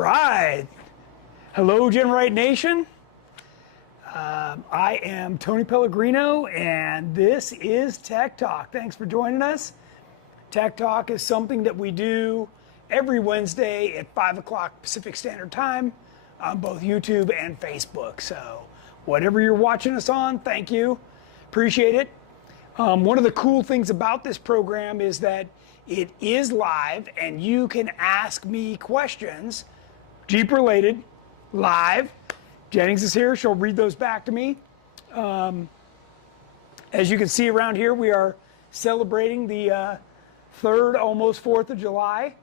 right. Hello, GenRight Nation. I am Tony Pellergrino, and this is Tech Talk. Thanks for joining us. Tech Talk is something that we do every Wednesday at 5 o'clock Pacific Standard Time on both YouTube and Facebook. So whatever you're watching us on, thank you. Appreciate it. One of the cool things about this program is that it is live and you can ask me questions, Jeep related, live. Jennings is here, she'll read those back to me. As you can see around here, we are celebrating the 3rd, almost 4th of July.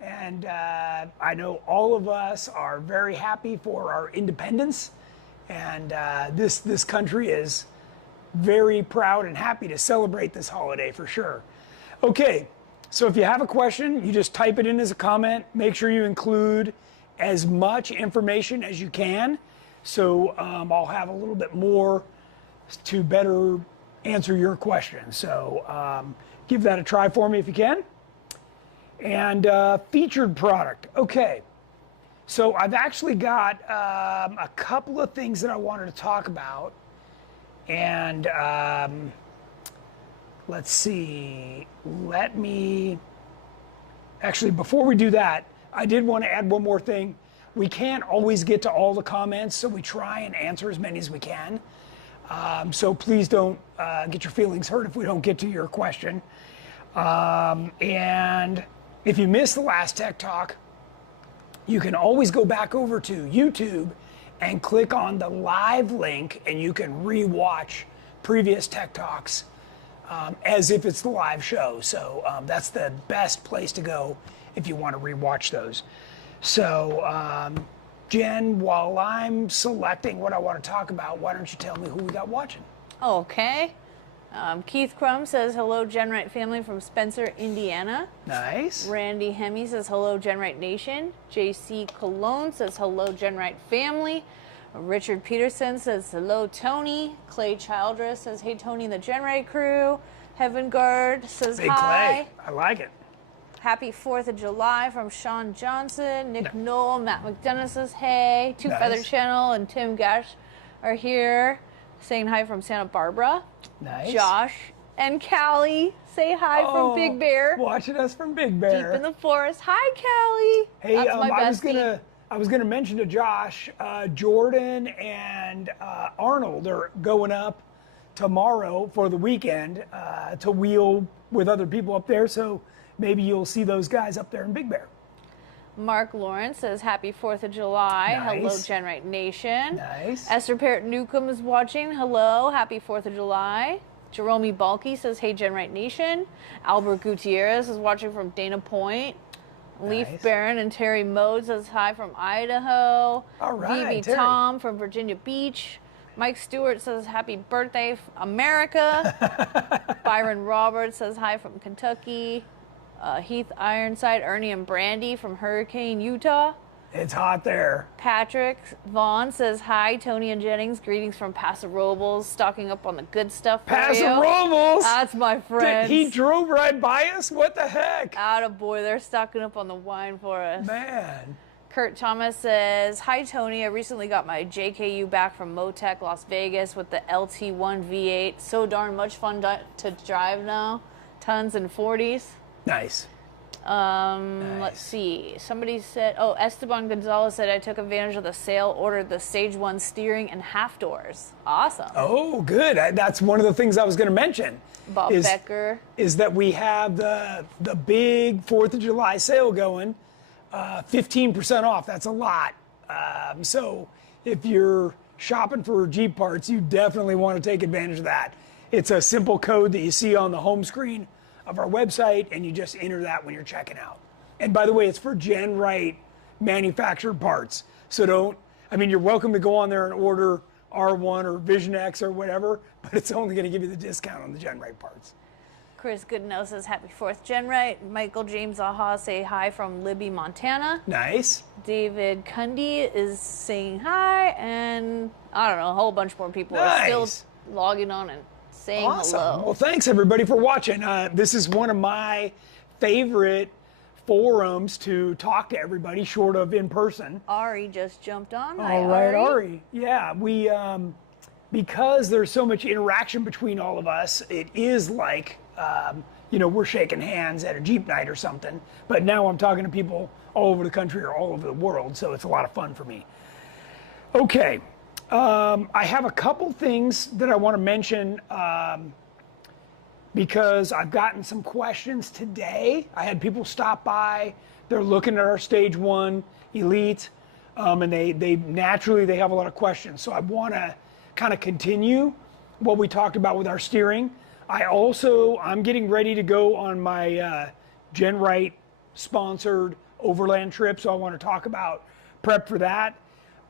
And I know all of us are very happy for our independence. And this country is very proud and happy to celebrate this holiday for sure. Okay, so if you have a question, you just type it in as a comment. Make sure you include as much information as you can. So I'll have a little bit more to better answer your question. So give that a try for me if you can. And featured product. Okay, so I've actually got a couple of things that I wanted to talk about. And let's see, actually, before we do that, I did want to add one more thing. We can't always get to all the comments, so we try and answer as many as we can. So please don't get your feelings hurt if we don't get to your question. And if you missed the last Tech Talk, you can always go back over to YouTube and click on the live link, and you can re-watch previous Tech Talks as if it's the live show. So that's the best place to go if you want to re-watch those. So Jen, while I'm selecting what I want to talk about, why don't you tell me who we got watching? Okay. Keith Crum says, hello, GenRight family from Spencer, Indiana. Nice. Randy Hemme says, hello, GenRight Nation. JC Cologne says, hello, GenRight family. Richard Peterson says, hello, Tony. Clay Childress says, hey, Tony and the GenRight crew. Heaven Guard says, Big hi. Clay. I like it. Happy 4th of July from Sean Johnson. Nick Knoll, Matt McDonough says, hey. Two Nice. Feather Channel and Tim Gash are here saying hi from Santa Barbara. Nice. Josh and Callie say hi from Big Bear. Watching us from Big Bear. Deep in the forest. Hi, Callie. Hey, that's my bestie. I was gonna mention to Josh, Jordan and Arnold are going up tomorrow for the weekend to wheel with other people up there. So maybe you'll see those guys up there in Big Bear. Mark Lawrence says, happy 4th of July. Nice. Hello, GenRight Nation. Nice. Esther Parrott Newcomb is watching. Hello, happy 4th of July. Jerome Balky says, hey, GenRight Nation. Albert Gutierrez is watching from Dana Point. Leaf Nice. Barron and Terry Mode says hi from Idaho. All right, Vivi Terry. Tom from Virginia Beach. Mike Stewart says happy birthday, America. Byron Roberts says hi from Kentucky. Heath Ironside, Ernie and Brandy from Hurricane, Utah. It's hot there. Patrick Vaughn says hi, Tony and Jennings. Greetings from Paso Robles, stocking up on the good stuff for Paso you. Robles. That's my friend. He drove right by us? What the heck? Attaboy, they're stocking up on the wine for us. Man. Kurt Thomas says, hi, Tony. I recently got my JKU back from Motec, Las Vegas with the LT1 V8. So darn much fun to drive now. Tons and 40s. Nice. Nice. Let's see. Somebody said, Esteban Gonzalez said, I took advantage of the sale, ordered the Stage 1 steering and half doors. Awesome. Oh, good. That's one of the things I was going to mention. Bob Becker. Is that we have the big 4th of July sale going, 15% off. That's a lot. So if you're shopping for Jeep parts, you definitely want to take advantage of that. It's a simple code that you see on the home screen of our website, and you just enter that when you're checking out. And by the way, it's for GenRight manufactured parts. So you're welcome to go on there and order R1 or Vision X or whatever, but it's only going to give you the discount on the GenRight parts. Chris Goodenow says, happy 4th, GenRight. Michael James Aha say hi from Libby, Montana. Nice. David Cundy is saying hi, and I don't know, a whole bunch more people are still logging on and saying hello. Well, thanks everybody for watching. This is one of my favorite forums to talk to everybody short of in person. Ari just jumped on. Hi, All right, Ari. Yeah, we because there's so much interaction between all of us, it is like we're shaking hands at a Jeep night or something. But now I'm talking to people all over the country or all over the world, so it's a lot of fun for me. Okay, I have a couple things that I want to mention because I've gotten some questions today. I had people stop by. They're looking at our Stage 1 Elite, and they naturally have a lot of questions. So I want to kind of continue what we talked about with our steering. I'm getting ready to go on my GenRight sponsored overland trip, so I want to talk about prep for that.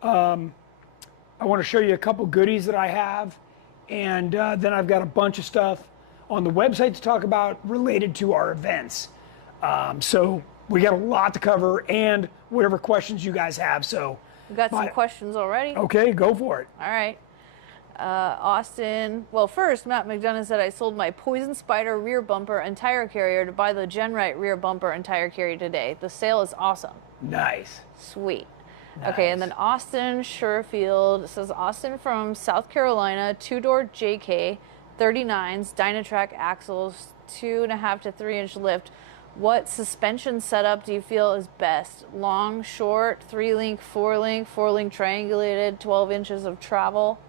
I want to show you a couple goodies that I have, and then I've got a bunch of stuff on the website to talk about related to our events. So we got a lot to cover, and whatever questions you guys have. So we've got some questions already. Okay, go for it. All right. Austin. Well, first, Matt McDonough said I sold my Poison Spider rear bumper and tire carrier to buy the GenRight rear bumper and tire carrier today. The sale is awesome. Nice. Sweet. Nice. Okay, and then Austin Sherfield says, Austin from South Carolina, 2-door JK, 39s, Dynatrac axles, 2.5 to 3 inch lift. What suspension setup do you feel is best? Long, short, 3-link, 4-link, 4-link triangulated, 12 inches of travel?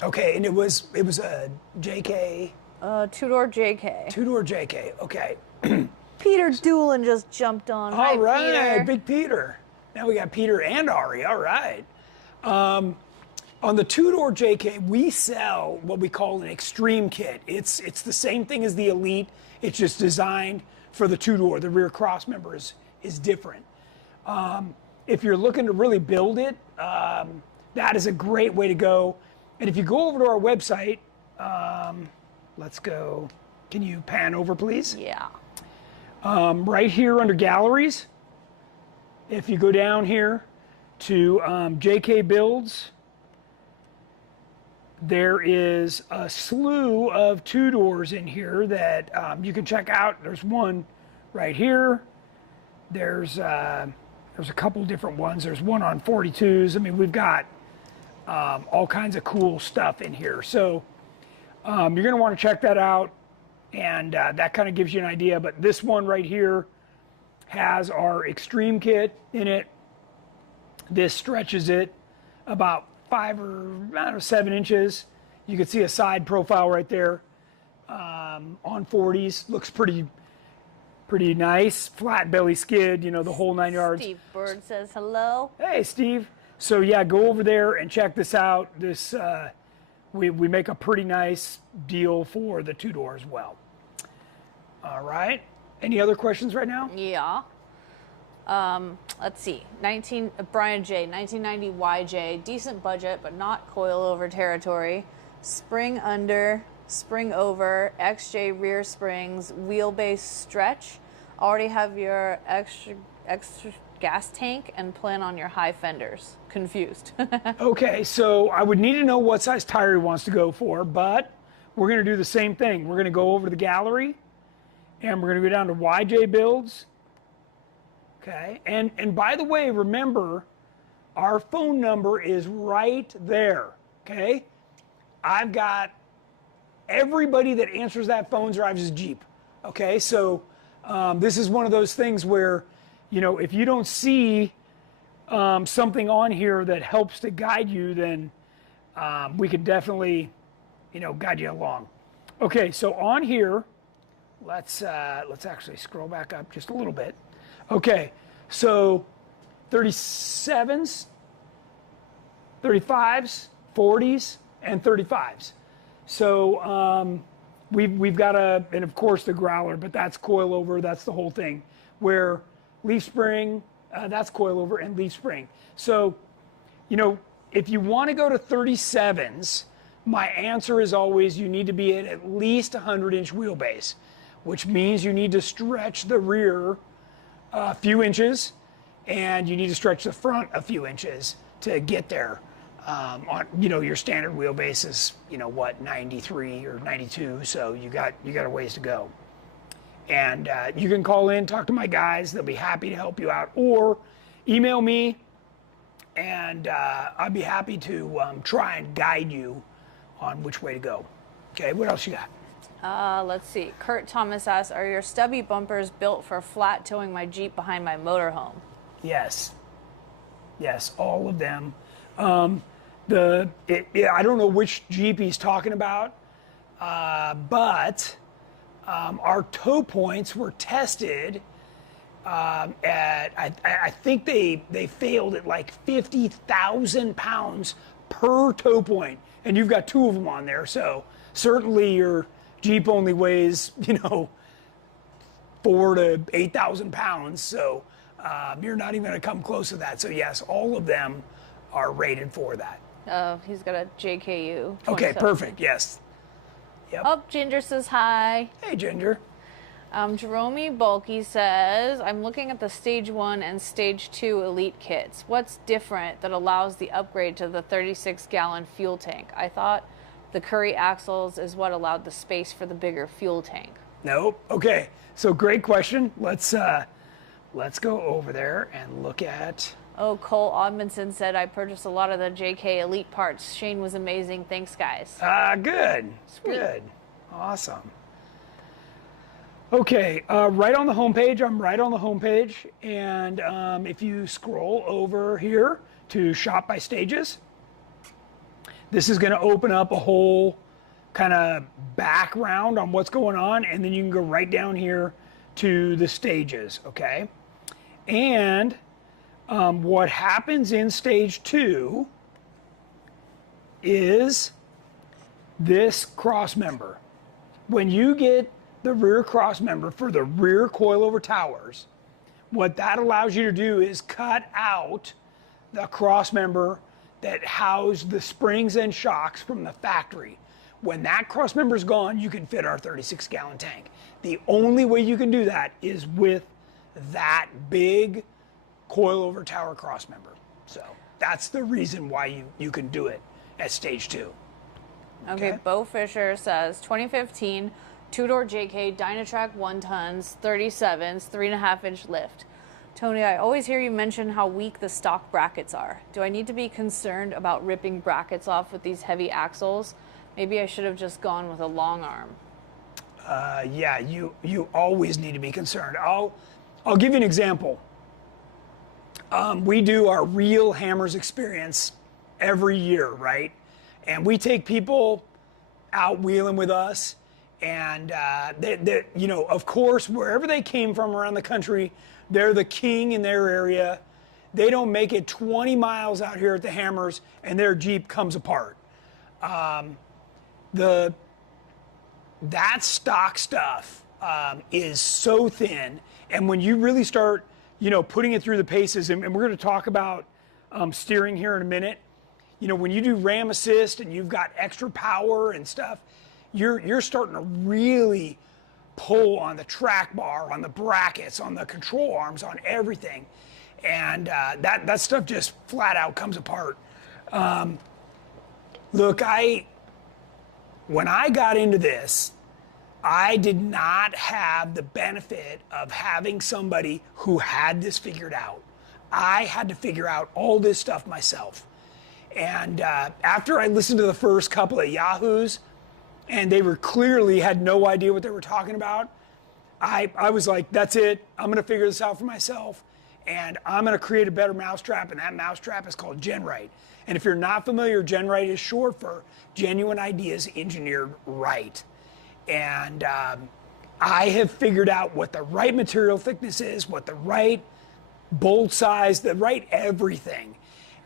Okay, and it was a JK. 2-door JK. 2-door JK. Okay. Peter Doolin just jumped on. All Hi, right, Peter. Big Peter. Now we got Peter and Ari. All right. On the 2-door JK, we sell what we call an extreme kit. It's the same thing as the Elite. It's just designed for the 2-door. The rear cross member is different. If you're looking to really build it, that is a great way to go. And if you go over to our website, let's go. Can you pan over, please? Yeah. Right here under galleries, if you go down here to JK Builds, there is a slew of 2-doors in here that you can check out. There's one right here. There's a couple different ones. There's one on 42s. I mean, we've got all kinds of cool stuff in here. So you're going to want to check that out, and that kind of gives you an idea. But this one right here has our extreme kit in it. This stretches it about 5 or 7 inches. You can see a side profile right there on 40s. Looks pretty nice. Flat belly skid, the whole 9 yards. Steve Bird says hello. Hey, Steve. So yeah, go over there and check this out. This we make a pretty nice deal for the 2-door as well. All right. Any other questions right now? Yeah. Let's see. Brian J. 1990 YJ. Decent budget, but not coilover territory. Spring under, spring over, XJ rear springs, wheelbase stretch. Already have your extra gas tank and plan on your high fenders. Confused. Okay, so I would need to know what size tire he wants to go for, but we're going to do the same thing. We're going to go over to the gallery, and we're going to go down to YJ Builds. Okay, and by the way, remember, our phone number is right there, okay? I've got everybody that answers that phone drives a Jeep, okay? So this is one of those things where, if you don't see something on here that helps to guide you, then we can definitely, guide you along. Okay, so on here, let's actually scroll back up just a little bit. Okay, so 37s, 35s, 40s, and 35s. So we've got and of course the Growler, but that's coilover, that's the whole thing. Where leaf spring, that's coilover and leaf spring. So, if you want to go to 37s, my answer is always you need to be at least 100-inch wheelbase, which means you need to stretch the rear a few inches, and you need to stretch the front a few inches to get there. On your standard wheelbase is 93 or 92, so you got a ways to go. And you can call in, talk to my guys. They'll be happy to help you out. Or email me, and I'd be happy to try and guide you on which way to go. Okay, what else you got? Let's see. Kurt Thomas asks, are your stubby bumpers built for flat towing my Jeep behind my motorhome? Yes. Yes, all of them. I don't know which Jeep he's talking about, but our tow points were tested at, I think they failed at like 50,000 pounds per tow point, and you've got 2 of them on there, so certainly your Jeep only weighs, 4 to 8,000 pounds, so you're not even going to come close to that. So yes, all of them are rated for that. He's got a JKU. Okay, perfect. Yes. Yep. Oh, Ginger says hi. Hey, Ginger. Jerome Bulky says, I'm looking at the Stage 1 and Stage 2 Elite kits. What's different that allows the upgrade to the 36-gallon fuel tank? I thought the Curry axles is what allowed the space for the bigger fuel tank. Nope. Okay, so great question. Let's go over there and look at... Oh, Cole Odmanson said, I purchased a lot of the JK Elite parts. Shane was amazing. Thanks, guys. Good. Sweet. Good. Awesome. Okay, right on the homepage. I'm right on the homepage. And if you scroll over here to Shop by Stages, this is going to open up a whole kind of background on what's going on. And then you can go right down here to the stages, okay? And what happens in Stage 2 is this cross member. When you get the rear cross member for the rear coilover towers, what that allows you to do is cut out the cross member that housed the springs and shocks from the factory. When that cross member is gone, you can fit our 36-gallon tank. The only way you can do that is with that big coilover tower cross member. So that's the reason why you can do it at Stage 2. Okay, Bo Fisher says 2015 two-door JK Dynatrac 1-tons, 37s, 3.5-inch lift. Tony, I always hear you mention how weak the stock brackets are. Do I need to be concerned about ripping brackets off with these heavy axles? Maybe I should have just gone with a long arm. Yeah, you always need to be concerned. I'll give you an example. We do our Real Hammers experience every year, right? And we take people out wheeling with us, and of course, wherever they came from around the country, they're the king in their area. They don't make it 20 miles out here at the Hammers, and their Jeep comes apart. That stock stuff is so thin, and when you really start putting it through the paces, and we're going to talk about steering here in a minute. When you do ram assist and you've got extra power and stuff, you're starting to really pull on the track bar, on the brackets, on the control arms, on everything, and that stuff just flat out comes apart. Look, when I got into this, I did not have the benefit of having somebody who had this figured out. I had to figure out all this stuff myself. And after I listened to the first couple of Yahoos, and they clearly had no idea what they were talking about, I was like, that's it. I'm going to figure this out for myself. And I'm going to create a better mousetrap, and that mousetrap is called GenRight. And if you're not familiar, GenRight is short for Genuine Ideas Engineered Right. And I have figured out what the right material thickness is, what the right bolt size, the right everything.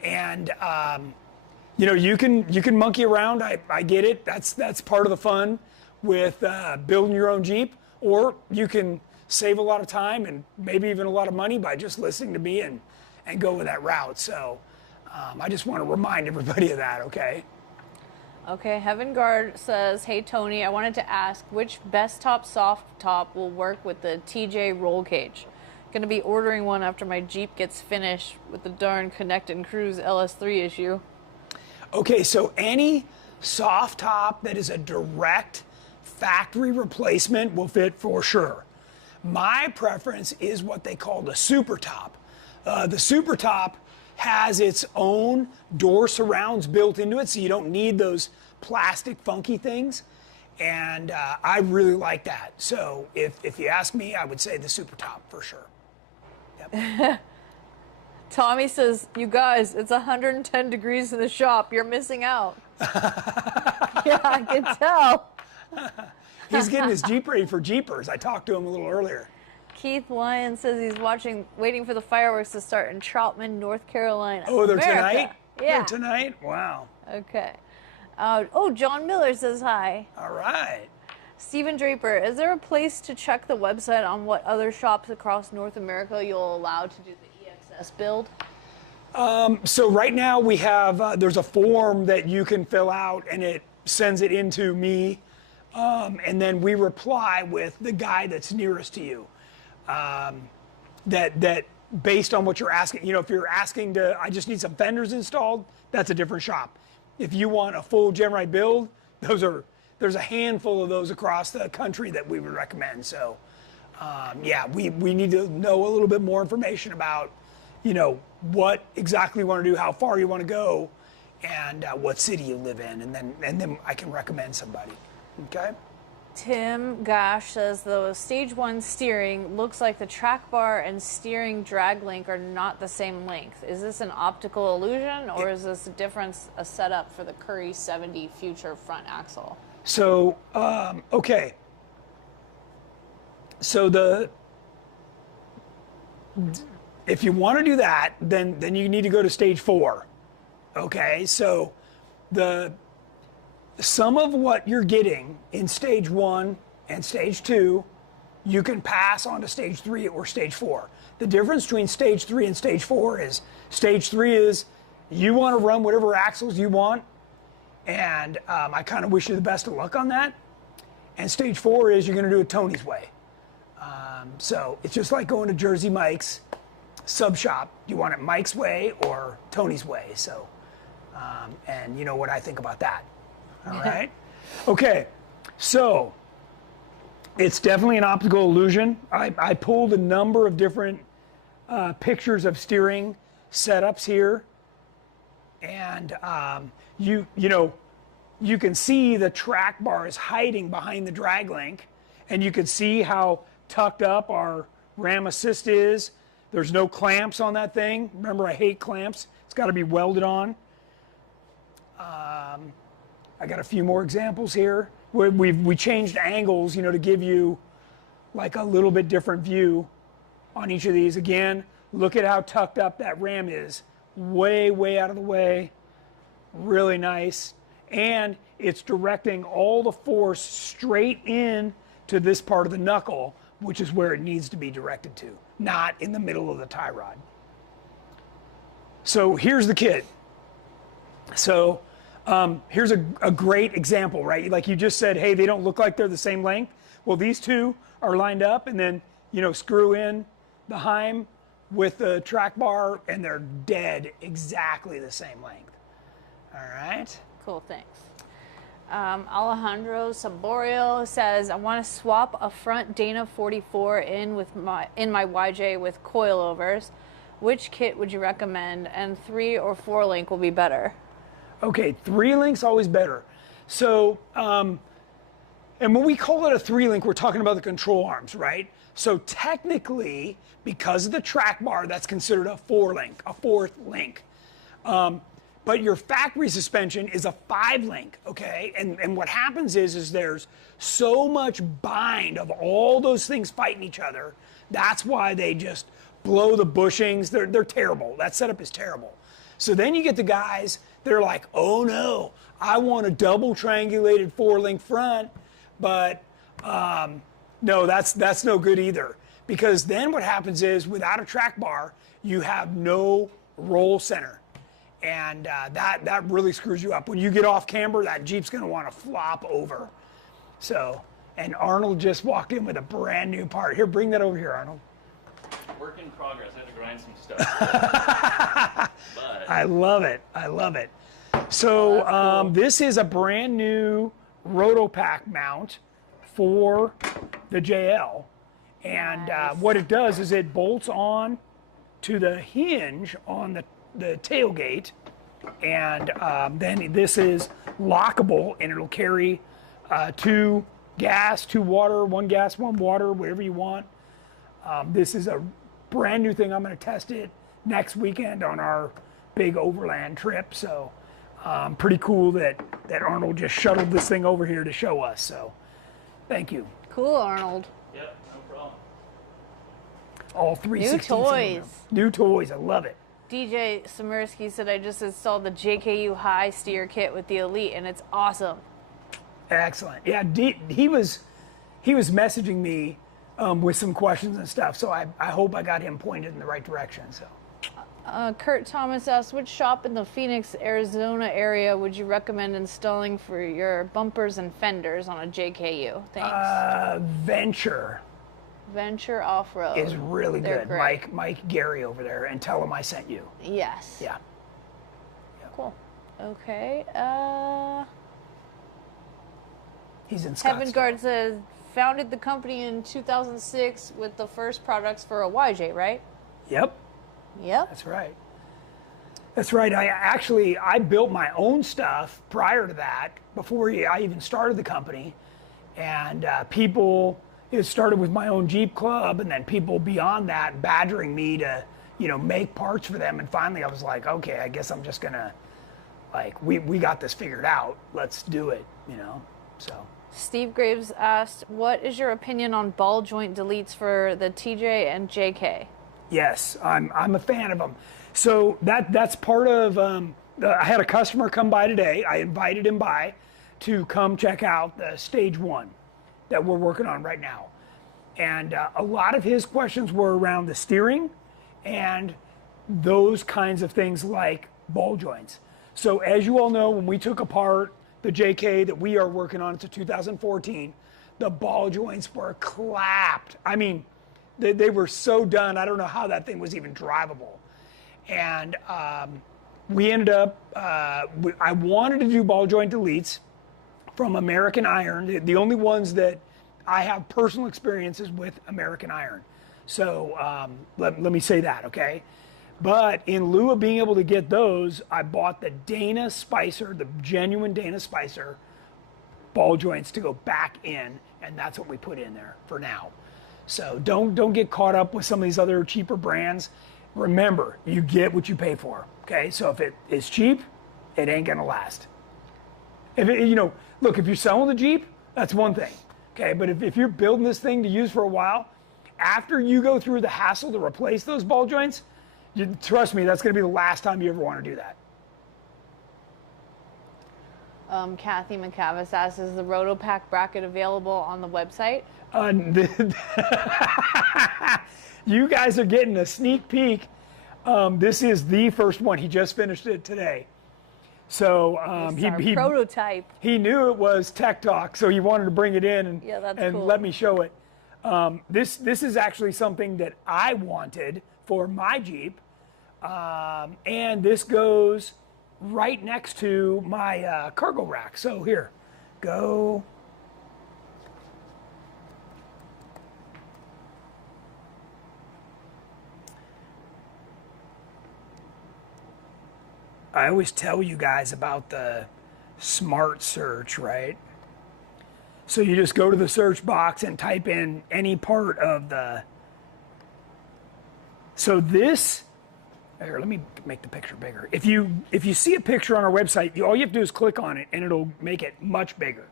And you can monkey around. I get it. That's part of the fun with building your own Jeep. Or you can save a lot of time and maybe even a lot of money by just listening to me and go with that route. So I just want to remind everybody of that. Okay. Okay, Heaven Guard says, hey Tony, I wanted to ask which best top soft top will work with the TJ roll cage. Gonna be ordering one after my Jeep gets finished with the darn Connect and Cruise LS3 issue. Okay, so any soft top that is a direct factory replacement will fit for sure. My preference is what they call the Super Top. The Super Top has its own door surrounds built into it, so you don't need those plastic funky things. And I really like that. So if you ask me, I would say the Super Top for sure. Yep. Tommy says, you guys, it's 110 degrees in the shop. You're missing out. Yeah, I can tell. He's getting his Jeep ready for Jeepers. I talked to him a little earlier. Keith Lyon says he's waiting for the fireworks to start in Troutman, North Carolina. Oh, they're America. tonight? Yeah. They're tonight? Wow. Okay. John Miller says hi. All right. Stephen Draper, is there a place to check the website on what other shops across North America you'll allow to do the EXS build? So right now we have, there's a form that you can fill out and it sends it into me. And then we reply with the guy that's nearest to you. That based on what you're asking, if you're asking I just need some fenders installed, that's a different shop. If you want a full GenRight build, there's a handful of those across the country that we would recommend. So, we need to know a little bit more information about, what exactly you want to do, how far you want to go, and what city you live in, and then I can recommend somebody. Okay. Tim Gash says the stage 1 steering looks like the track bar and steering drag link are not the same length. Is this an optical illusion, or is this a setup for the Curry 70 future front axle? So, okay. So if you want to do that, then you need to go to stage 4. Okay. So some of what you're getting in stage 1 and stage 2, you can pass on to stage 3 or stage 4. The difference between stage 3 and stage 4 is stage 3 is you want to run whatever axles you want, and I kind of wish you the best of luck on that. And stage 4 is you're going to do it Tony's way. So it's just like going to Jersey Mike's sub shop. You want it Mike's way or Tony's way. So, and you know what I think about that. All right. Okay. So it's definitely an optical illusion. I pulled a number of different pictures of steering setups here, and you can see the track bar is hiding behind the drag link, and you can see how tucked up our ram assist is. There's no clamps on that thing. Remember, I hate clamps. It's got to be welded on. I got a few more examples here. We changed angles, to give you like a little bit different view on each of these. Again, look at how tucked up that ram is. Way, way out of the way. Really nice. And it's directing all the force straight in to this part of the knuckle, which is where it needs to be directed to, not in the middle of the tie rod. So here's the kit. So here's a great example, right? Like you just said, hey, they don't look like they're the same length. Well, these two are lined up, and then, screw in the Heim with the track bar, and they're dead exactly the same length. All right. Cool, thanks. Alejandro Saborio says, I want to swap a front Dana 44 in my YJ with coilovers. Which kit would you recommend? And 3 or 4 link will be better. Okay, 3 link's always better. So, and when we call it a 3 link, we're talking about the control arms, right? So technically, because of the track bar, that's considered a 4 link, a 4th link. But your factory suspension is a 5 link, okay? And what happens is there's so much bind of all those things fighting each other. That's why they just blow the bushings. They're terrible. That setup is terrible. So then you get the guys, they're like, oh no, I want a double triangulated 4 link front, but no, that's no good either. Because then what happens is without a track bar, you have no roll center. And that really screws you up. When you get off camber, that Jeep's gonna wanna flop over. So, and Arnold just walked in with a brand new part. Here, bring that over here, Arnold. Work in progress. I had to grind some stuff. But I love it. I love it. So cool. This is a brand new Rotopack mount for the JL. And Nice. what it does is it bolts on to the hinge on the tailgate, and then this is lockable, and it'll carry 2 gas, 2 water, 1 gas, 1 water, whatever you want. This is a brand new thing. I'm going to test it next weekend on our big overland trip. So pretty cool that Arnold just shuttled this thing over here to show us. So thank you. Cool, Arnold. Yep, no problem. All 316 New toys. New toys. I love it. DJ Samirsky said, I just installed the JKU high steer kit with the Elite, and it's awesome. Excellent. Yeah, he was messaging me with some questions and stuff. So I hope I got him pointed in the right direction. So. Kurt Thomas asked, which shop in the Phoenix, Arizona area would you recommend installing for your bumpers and fenders on a JKU? Thanks. Venture Off Road is really They're good. great. Mike Gary over there, and tell him I sent you. Yes. Yeah. Cool. Okay. He's in Scottsdale. Heaven Guard says, founded the company in 2006 with the first products for a YJ, right? Yep. Yep. That's right. That's right. I built my own stuff prior to that, before I even started the company, and it started with my own Jeep club, and then people beyond that badgering me to, make parts for them, and finally I was like, okay, I guess I'm just gonna, we got this figured out. Let's do it, So. Steve Graves asked, what is your opinion on ball joint deletes for the TJ and JK? Yes, I'm a fan of them. So that's part of. I had a customer come by today. I invited him by to come check out the stage 1 that we're working on right now, and a lot of his questions were around the steering and those kinds of things like ball joints. So as you all know, when we took apart the JK that we are working on, it's a 2014, the ball joints were clapped. I mean, they were so done, I don't know how that thing was even drivable. And we ended up, I wanted to do ball joint deletes from American Iron, the only ones that I have personal experiences with American Iron. So let me say that, okay? But in lieu of being able to get those, I bought the Dana Spicer, the genuine Dana Spicer ball joints to go back in, and that's what we put in there for now. So don't get caught up with some of these other cheaper brands. Remember, you get what you pay for, okay? So if it is cheap, it ain't gonna last. Look, if you're selling the Jeep, that's one thing, okay? But if you're building this thing to use for a while, after you go through the hassle to replace those ball joints, trust me, that's going to be the last time you ever want to do that. Kathy McCavis asks, is the Rotopack bracket available on the website? You guys are getting a sneak peek. This is the first one. He just finished it today. So he prototype. He knew it was Tech Talk, so he wanted to bring it in and cool. let me show it. This is actually something that I wanted for my Jeep, and this goes right next to my cargo rack. So here, go. I always tell you guys about the smart search, right? So you just go to the search box and type in any part of the. So this, here, let me make the picture bigger. If you see a picture on our website, all you have to do is click on it and it'll make it much bigger.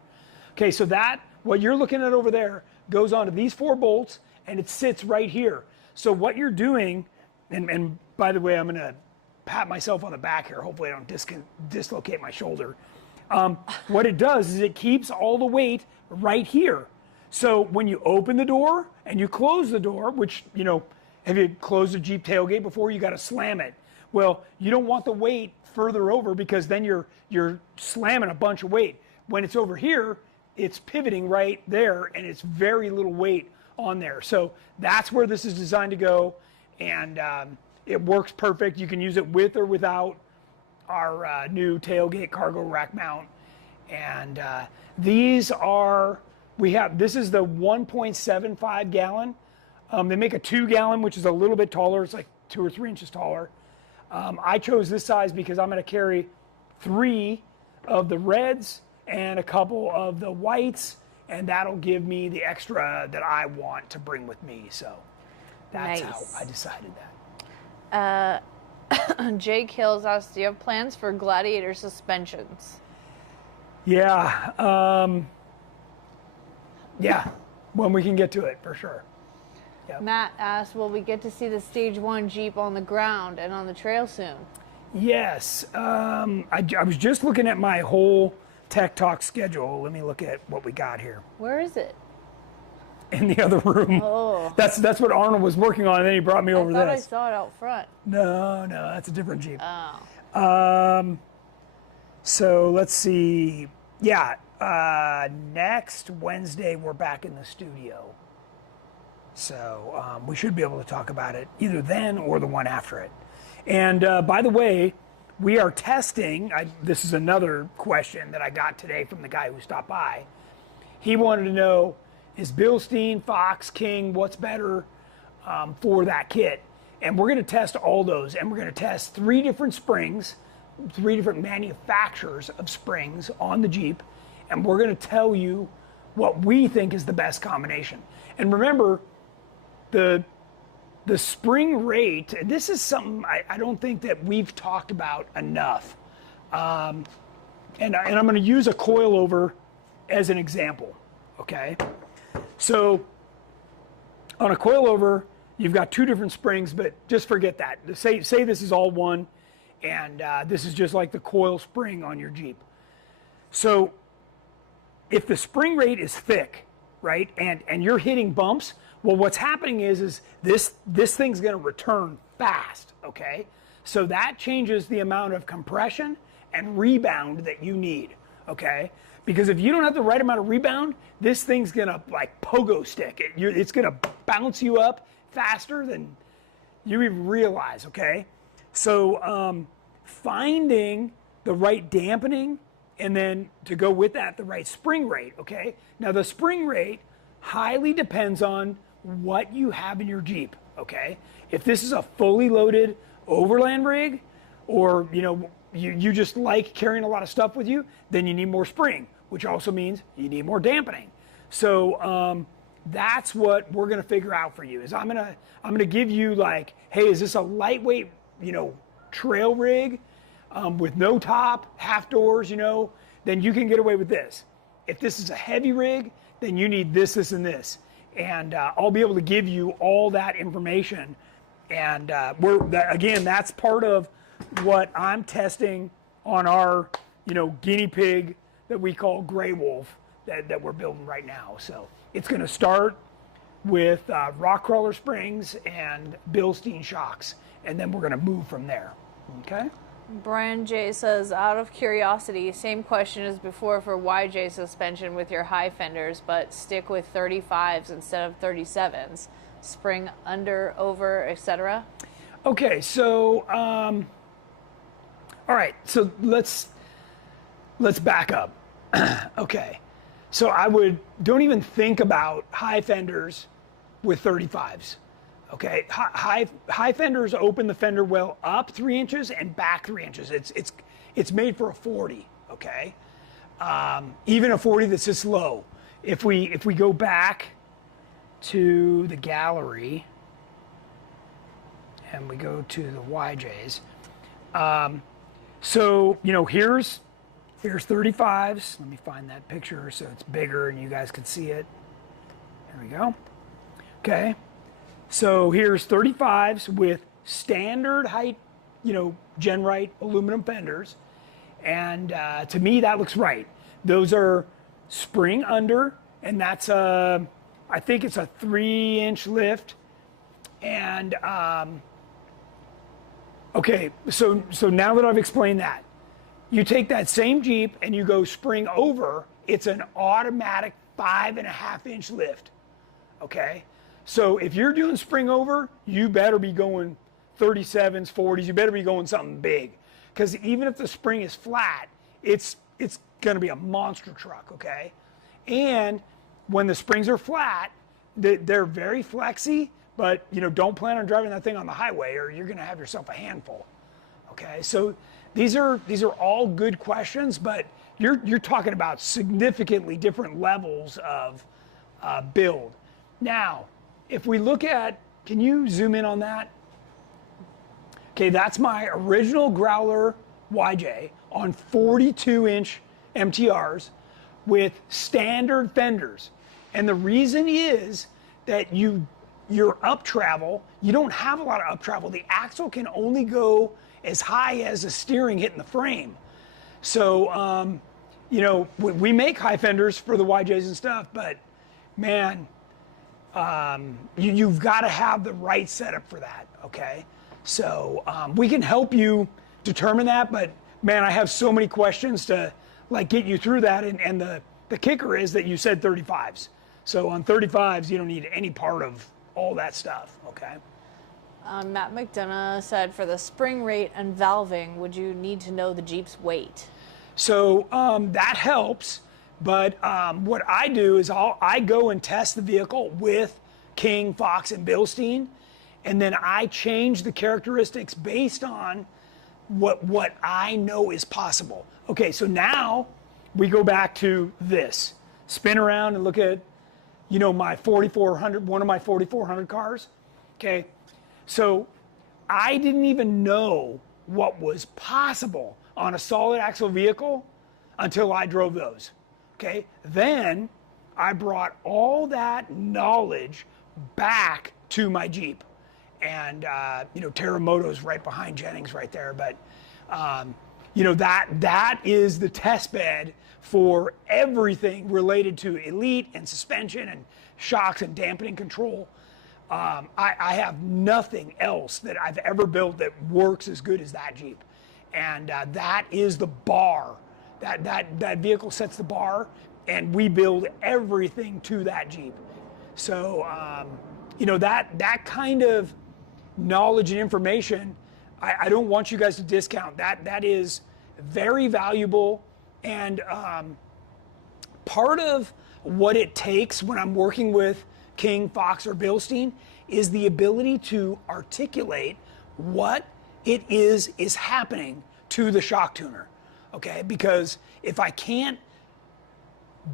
Okay, so what you're looking at over there goes onto these 4 bolts and it sits right here. So what you're doing, and by the way, I'm gonna pat myself on the back here. Hopefully I don't dislocate my shoulder. What it does is it keeps all the weight right here. So when you open the door and you close the door, which, have you closed a Jeep tailgate before? You got to slam it. Well, you don't want the weight further over because then you're slamming a bunch of weight. When it's over here, it's pivoting right there and it's very little weight on there. So that's where this is designed to go, and it works perfect. You can use it with or without our new tailgate cargo rack mount. And this is the 1.75 gallon They make a 2-gallon, which is a little bit taller. It's like 2 or 3 inches taller. I chose this size because I'm going to carry 3 of the reds and a couple of the whites, and that'll give me the extra that I want to bring with me. So that's how I decided that. Jake Hills asks, do you have plans for Gladiator suspensions? Yeah. Yeah, when we can get to it, for sure. Yep. Matt asks, will we get to see the Stage 1 Jeep on the ground and on the trail soon? Yes. I was just looking at my whole Tech Talk schedule. Let me look at what we got here. Where is it? In the other room. Oh. That's what Arnold was working on, and then he brought me over I thought this. I saw it out front. No, that's a different Jeep. Oh. So let's see. Yeah, next Wednesday we're back in the studio. So we should be able to talk about it either then or the one after it. And by the way, we are testing. This is another question that I got today from the guy who stopped by. He wanted to know, is Bilstein, Fox, King, what's better for that kit? And we're going to test all those, and we're going to test 3 different springs, 3 different manufacturers of springs on the Jeep, and we're going to tell you what we think is the best combination. And remember, the spring rate, and this is something I don't think that we've talked about enough. And I'm going to use a coilover as an example, okay? So on a coilover, you've got 2 different springs, but just forget that. Say this is all one, and this is just like the coil spring on your Jeep. So if the spring rate is thick, right, and you're hitting bumps, well, what's happening is this thing's going to return fast, okay? So that changes the amount of compression and rebound that you need, okay? Because if you don't have the right amount of rebound, this thing's going to like pogo stick. It's going to bounce you up faster than you even realize, okay? So finding the right dampening, and then to go with that, the right spring rate, okay? Now the spring rate highly depends on what you have in your Jeep, okay? If this is a fully loaded overland rig, or you just like carrying a lot of stuff with you, then you need more spring, which also means you need more dampening. So that's what we're gonna figure out for you. Is I'm gonna give you like, hey, is this a lightweight, trail rig with no top, half doors, then you can get away with this. If this is a heavy rig, then you need this, this, and this. And I'll be able to give you all that information. And that's part of what I'm testing on our, guinea pig that we call Gray Wolf that we're building right now. So it's going to start with rock crawler springs and Bilstein shocks, and then we're going to move from there. Okay. Brian J says, out of curiosity, same question as before for YJ suspension with your high fenders, but stick with 35s instead of 37s. Spring under, over, etc. Okay, so all right, so let's back up. Okay, so don't even think about high fenders with 35s. Okay, high fenders open the fender well up 3 inches and back 3 inches. It's made for a 40. Okay, even a 40 that's this low. If we go back to the gallery and we go to the YJs, so here's 35s. Let me find that picture so it's bigger and you guys can see it. Here we go. Okay. So here's 35s with standard height, GenRight aluminum fenders. And to me, that looks right. Those are spring under, and that's I think it's a 3-inch lift. And okay, so now that I've explained that, you take that same Jeep and you go spring over, it's an automatic 5.5-inch lift, okay? So if you're doing spring over, you better be going 37s, 40s. You better be going something big, because even if the spring is flat, it's going to be a monster truck, okay? And when the springs are flat, they're very flexy, but don't plan on driving that thing on the highway, or you're going to have yourself a handful. Okay, so these are all good questions, but you're talking about significantly different levels of build. Now, if we look at, can you zoom in on that? Okay, that's my original Growler YJ on 42-inch MTRs with standard fenders. And the reason is that your up travel, you don't have a lot of up travel. The axle can only go as high as the steering hitting the frame. So, we make high fenders for the YJs and stuff, but man, you've got to have the right setup for that, okay? So we can help you determine that, but man, I have so many questions to get you through that, and the kicker is that you said 35s. So on 35s, you don't need any part of all that stuff, okay? Matt McDonough said, for the spring rate and valving, would you need to know the Jeep's weight? So that helps, but what I do is I go and test the vehicle with King, Fox, and Bilstein, and then I change the characteristics based on what I know is possible. Okay, so now we go back to this. Spin around and look at, my 4400, one of my 4400 cars. Okay, so I didn't even know what was possible on a solid axle vehicle until I drove those. Okay, then I brought all that knowledge back to my Jeep. And, Terramoto's right behind Jennings right there. But, that is the test bed for everything related to Elite and suspension and shocks and dampening control. I have nothing else that I've ever built that works as good as that Jeep. And that is the bar. That vehicle sets the bar, and we build everything to that Jeep. So, that kind of knowledge and information, I don't want you guys to discount. That is very valuable, and part of what it takes when I'm working with King, Fox, or Bilstein is the ability to articulate what it is happening to the shock tuner, okay? Because if I can't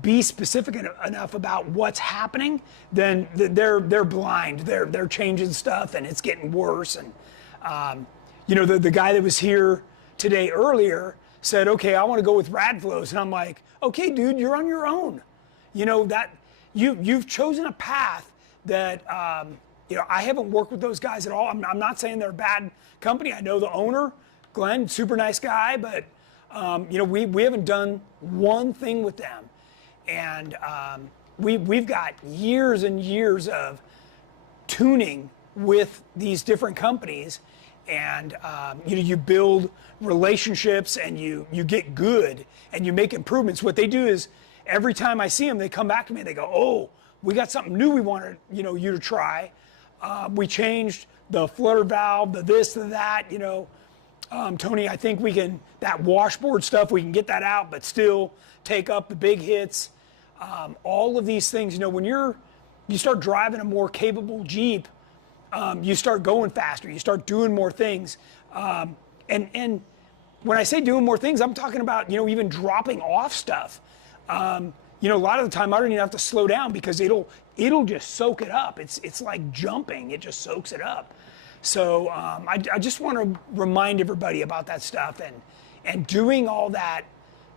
be specific enough about what's happening, then they're blind. They're changing stuff, and it's getting worse. And the guy that was here today earlier said, "Okay, I want to go with Radflows," and I'm like, "Okay, dude, you're on your own. That you've chosen a path that I haven't worked with those guys at all. I'm not saying they're a bad company. I know the owner, Glenn, super nice guy, but we haven't done one thing with them." And we've got years and years of tuning with these different companies, and you build relationships, and you get good, and you make improvements. What they do is every time I see them, they come back to me and they go, "Oh, we got something new we wanted you to try. We changed the flutter valve, the this, the that. Tony, I think we can, that washboard stuff, we can get that out, but still take up the big hits." All of these things, when you start driving a more capable Jeep, you start going faster, you start doing more things. And when I say doing more things, I'm talking about, even dropping off stuff. A lot of the time I don't even have to slow down because it'll just soak it up. It's like jumping, it just soaks it up. So I just want to remind everybody about that stuff, and doing all that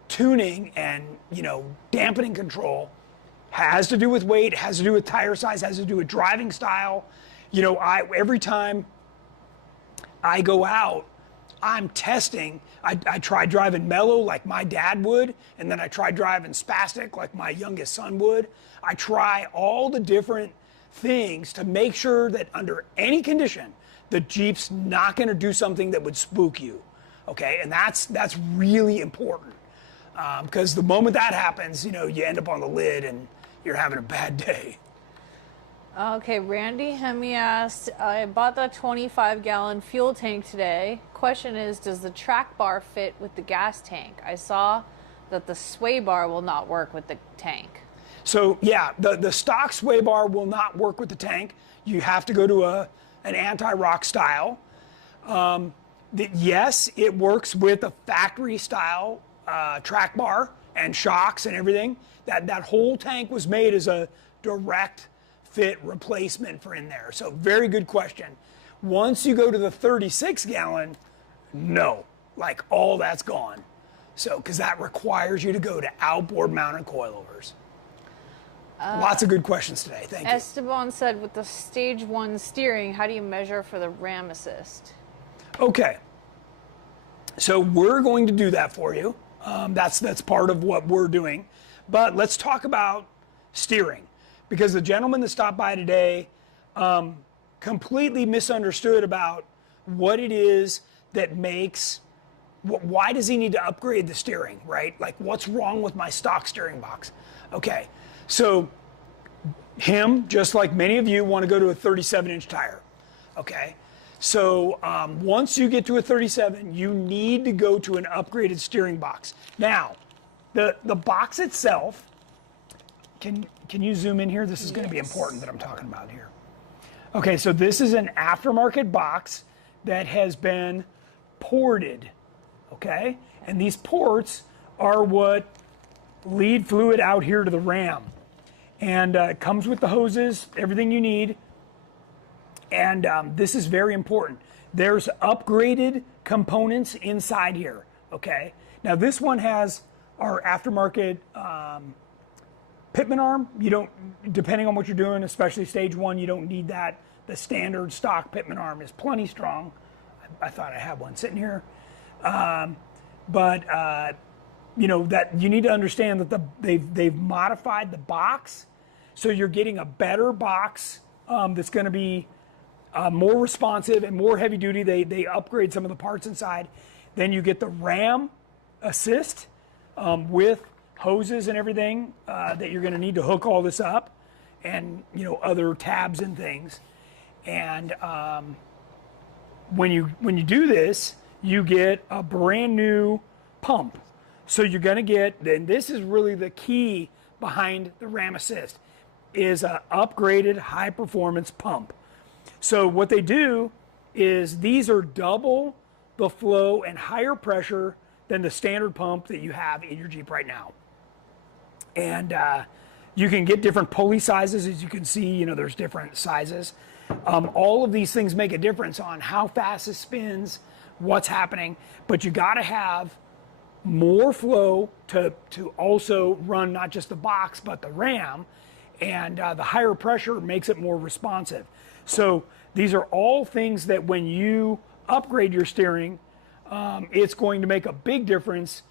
tuning and dampening control has to do with weight, has to do with tire size, has to do with driving style. Every time I go out, I'm testing. I try driving mellow like my dad would, and then I try driving spastic like my youngest son would. I try all the different things to make sure that under any condition, the Jeep's not going to do something that would spook you. Okay, and that's really important. Because the moment that happens, you end up on the lid and you're having a bad day. Okay, Randy Hemi asked, I bought the 25-gallon fuel tank today. Question is, does the track bar fit with the gas tank? I saw that the sway bar will not work with the tank. So yeah, the stock sway bar will not work with the tank. You have to go to an anti-rock style. Yes, it works with a factory style track bar and shocks and everything. That whole tank was made as a direct fit replacement for in there. So very good question. Once you go to the 36 gallon, no, like all that's gone. So, because that requires you to go to outboard mounted coilovers. Lots of good questions today. Thank you. Esteban said, with the stage 1 steering, how do you measure for the ram assist? Okay. So we're going to do that for you. That's part of what we're doing. But let's talk about steering, because the gentleman that stopped by today completely misunderstood about what it is that makes, why does he need to upgrade the steering, right? Like, what's wrong with my stock steering box? Okay, so him, just like many of you, want to go to a 37-inch tire, okay? So once you get to a 37, you need to go to an upgraded steering box. Now, the box itself, can you zoom in here? This is going to be important that I'm talking about here. Okay, so this is an aftermarket box that has been ported, okay? And these ports are what lead fluid out here to the ram. And it comes with the hoses, everything you need. And this is very important. There's upgraded components inside here, okay? Now this one has our aftermarket pitman arm. You don't, depending on what you're doing, especially stage 1, you don't need that. The standard stock pitman arm is plenty strong. I thought I had one sitting here. You know, that you need to understand that they've modified the box, so you're getting a better box that's going to be more responsive and more heavy duty. They upgrade some of the parts inside. Then you get the ram assist with hoses and everything that you're going to need to hook all this up, and you know, other tabs and things. And when you do this, you get a brand new pump. So you're going to get, and this is really the key behind the ram assist, is an upgraded high performance pump. So what they do is these are double the flow and higher pressure than the standard pump that you have in your Jeep right now. And you can get different pulley sizes. As you can see, you know, there's different sizes. All of these things make a difference on how fast it spins, what's happening, but you got to have more flow to also run not just the box but the ram, and the higher pressure makes it more responsive. So these are all things that when you upgrade your steering, it's going to make a big difference.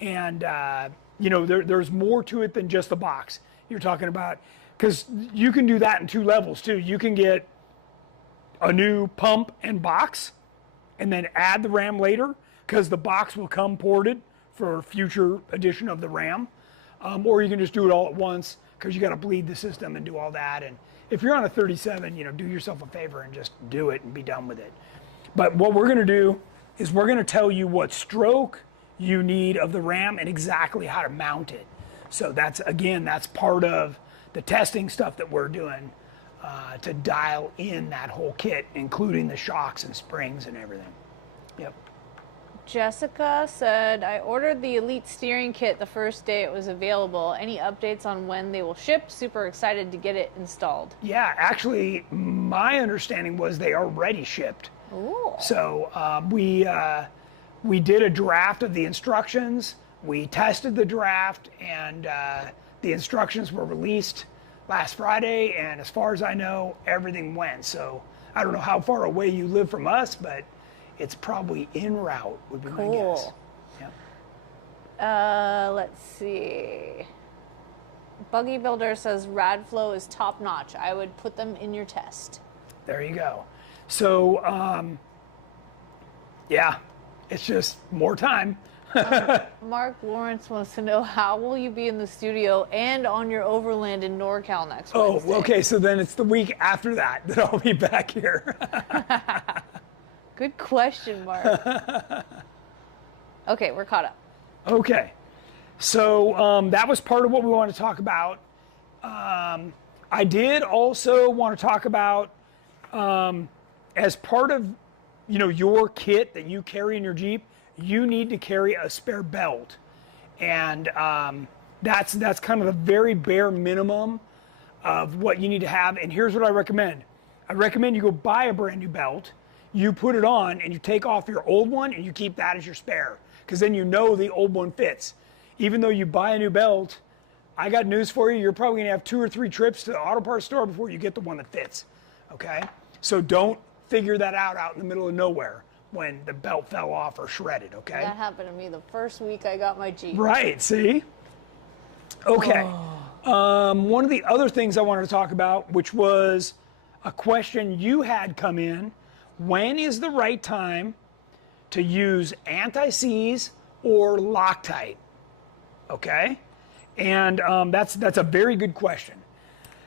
And you know, there's more to it than just the box. You're talking about, because you can do that in 2 levels too. You can get a new pump and box and then add the ram later, because the box will come ported for future edition of the ram. Or you can just do it all at once, because you got to bleed the system and do all that. And if you're on a 37, you know, do yourself a favor and just do it and be done with it. But what we're going to do is we're going to tell you what stroke you need of the ram and exactly how to mount it. So that's, again, that's part of the testing stuff that we're doing to dial in that whole kit, including the shocks and springs and everything. Yep. Jessica said, I ordered the Elite steering kit the first day it was available. Any updates on when they will ship? Super excited to get it installed. Yeah, actually, my understanding was they already shipped. Ooh. So we did a draft of the instructions. We tested the draft, and the instructions were released last Friday. And as far as I know, everything went. So I don't know how far away you live from us, but it's probably en route, would be my guess. Yeah. Let's see. Buggy Builder says Radflow is top notch. I would put them in your test. There you go. So, yeah, it's just more time. Mark Lawrence wants to know, how will you be in the studio and on your overland in NorCal next Wednesday? Oh, okay, so then it's the week after that I'll be back here. Good question, Mark. Okay, we're caught up. Okay, so that was part of what we want to talk about. I did also want to talk about, as part of, your kit that you carry in your Jeep, you need to carry a spare belt. And that's kind of the very bare minimum of what you need to have. And here's what I recommend. I recommend you go buy a brand new belt, you put it on, and you take off your old one, and you keep that as your spare. Because then you know the old one fits. Even though you buy a new belt, I got news for you. You're probably going to have 2 or 3 trips to the auto parts store before you get the one that fits. Okay? So don't figure that out in the middle of nowhere when the belt fell off or shredded. Okay? That happened to me the first week I got my Jeep. Right. See? Okay. One of the other things I wanted to talk about, which was a question you had come in, when is the right time to use anti-seize or Loctite? Okay? And that's a very good question.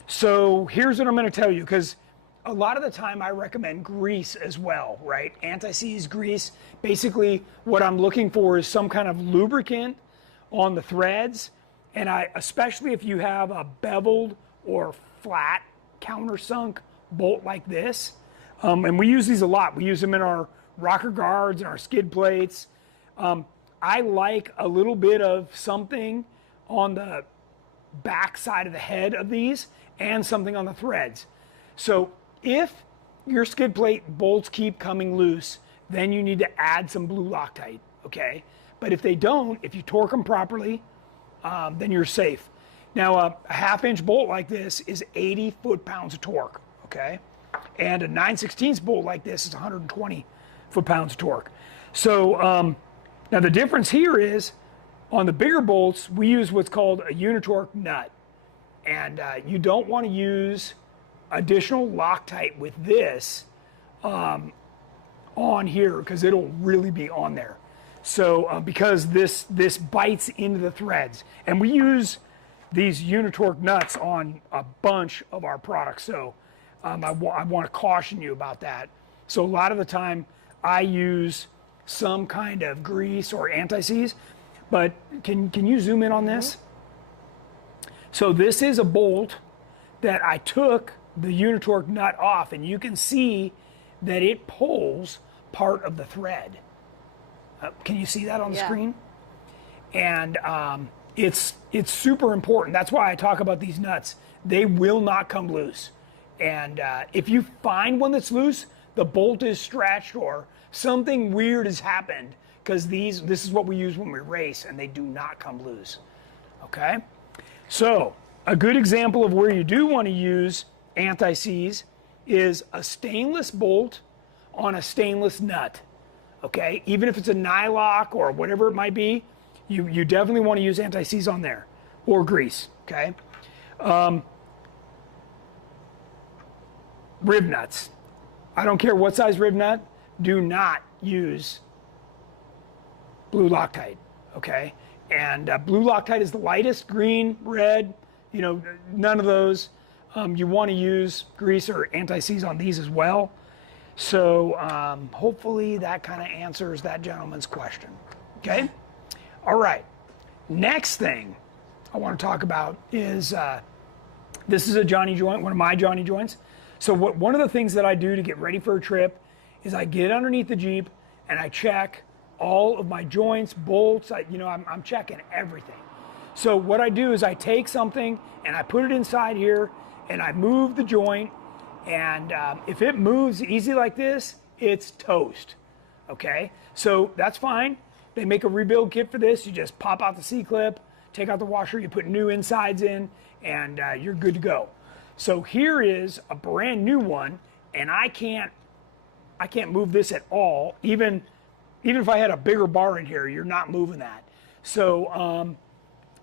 So here's what I'm going to tell you, because a lot of the time I recommend grease as well, right? Anti-seize grease. Basically, what I'm looking for is some kind of lubricant on the threads, and especially if you have a beveled or flat countersunk bolt like this, and we use these a lot. We use them in our rocker guards and our skid plates. I like a little bit of something on the back side of the head of these and something on the threads. So if your skid plate bolts keep coming loose, then you need to add some blue Loctite, okay? But if they don't, if you torque them properly, then you're safe. Now, a 1/2-inch bolt like this is 80 foot-pounds of torque, okay? And a 9/16 bolt like this is 120 foot-pounds of torque. So now the difference here is, on the bigger bolts, we use what's called a unitorque nut. And you don't want to use additional Loctite with this on here, because it'll really be on there. So because this bites into the threads. And we use these unitorque nuts on a bunch of our products. So I want to caution you about that. So a lot of the time I use some kind of grease or anti-seize. But can you zoom in on this? So this is a bolt that I took the unitorque nut off, and you can see that it pulls part of the thread. Can you see that on the screen? And it's super important. That's why I talk about these nuts. They will not come loose. And if you find one that's loose, the bolt is stretched or something weird has happened, because this is what we use when we race, and they do not come loose. Okay? So a good example of where you do want to use anti-seize is a stainless bolt on a stainless nut. Okay? Even if it's a nylock or whatever it might be, you definitely want to use anti-seize on there, or grease. Okay? Rib nuts. I don't care what size rib nut, do not use blue Loctite, okay? And blue Loctite is the lightest, green, red, none of those. You want to use grease or anti-seize on these as well. So hopefully that kind of answers that gentleman's question, okay? All right, next thing I want to talk about is, this is a Johnny joint, one of my Johnny joints. So one of the things that I do to get ready for a trip is I get underneath the Jeep and I check all of my joints, bolts, I'm checking everything. So what I do is I take something and I put it inside here and I move the joint, and if it moves easy like this, it's toast, okay? So that's fine. They make a rebuild kit for this. You just pop out the C-clip, take out the washer, you put new insides in, and you're good to go. So here is a brand new one, and I can't move this at all. Even if I had a bigger bar in here, you're not moving that. So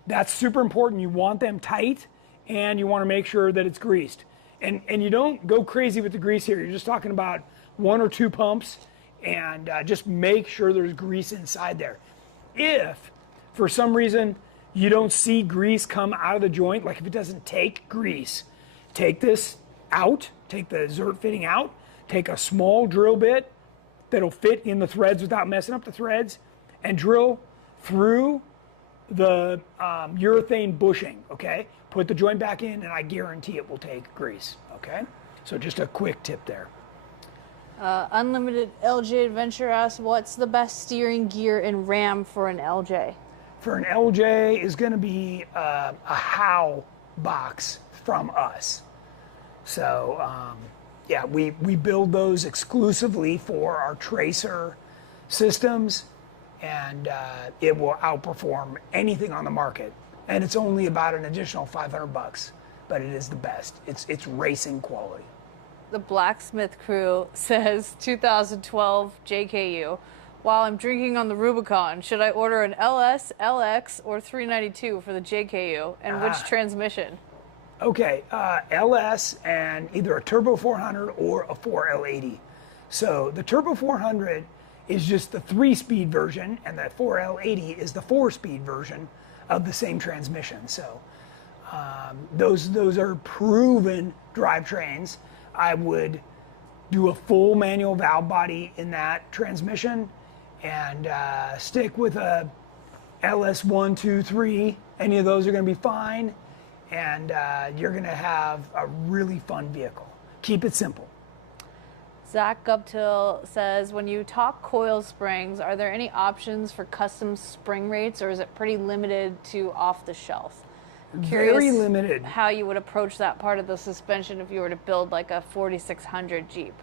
that's super important. You want them tight, and you want to make sure that it's greased. And you don't go crazy with the grease here. You're just talking about 1 or 2 pumps, and just make sure there's grease inside there. If, for some reason, you don't see grease come out of the joint, like if it doesn't take grease, take this out, take the Zert fitting out, take a small drill bit that'll fit in the threads without messing up the threads, and drill through the urethane bushing, okay? Put the joint back in and I guarantee it will take grease, okay? So just a quick tip there. Unlimited LJ Adventure asks, what's the best steering gear and RAM for an LJ? For an LJ is going to be a How box from us. So yeah, we build those exclusively for our tracer systems, and it will outperform anything on the market. And it's only about an additional $500, but it is the best. It's racing quality. The Blacksmith Crew says 2012 JKU. While I'm drinking on the Rubicon, should I order an LS, LX, or 392 for the JKU, and which transmission? Okay, LS and either a Turbo 400 or a 4L80. So the Turbo 400 is just the 3-speed version, and the 4L80 is the 4-speed version of the same transmission. So those are proven drivetrains. I would do a full manual valve body in that transmission and stick with a LS1, 2, 3. Any of those are going to be fine, and you're going to have a really fun vehicle. Keep it simple. Zach Guptill says, when you talk coil springs, are there any options for custom spring rates, or is it pretty limited to off the shelf? Very limited. How you would approach that part of the suspension if you were to build like a 4600 Jeep.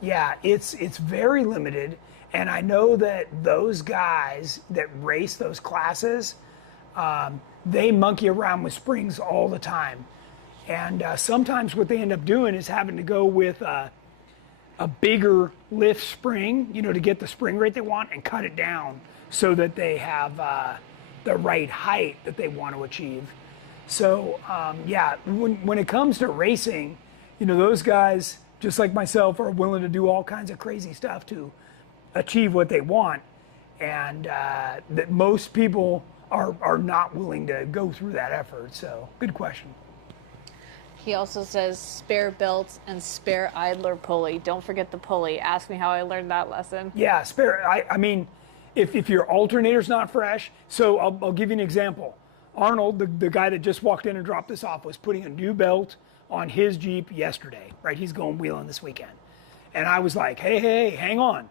Yeah, it's very limited, and I know that those guys that race those classes, they monkey around with springs all the time, and sometimes what they end up doing is having to go with a bigger lift spring, to get the spring rate they want, and cut it down so that they have the right height that they want to achieve. So yeah, when it comes to racing, those guys, just like myself, are willing to do all kinds of crazy stuff to achieve what they want, and that most people are not willing to go through that effort. So good question. He also says spare belts and spare idler pulley. Don't forget the pulley. Ask me how I learned that lesson. Yeah, spare. I mean, if your alternator's not fresh, so I'll give you an example. Arnold, the guy that just walked in and dropped this off, was putting a new belt on his Jeep yesterday, right? He's going wheeling this weekend. And I was like, hey, hang on.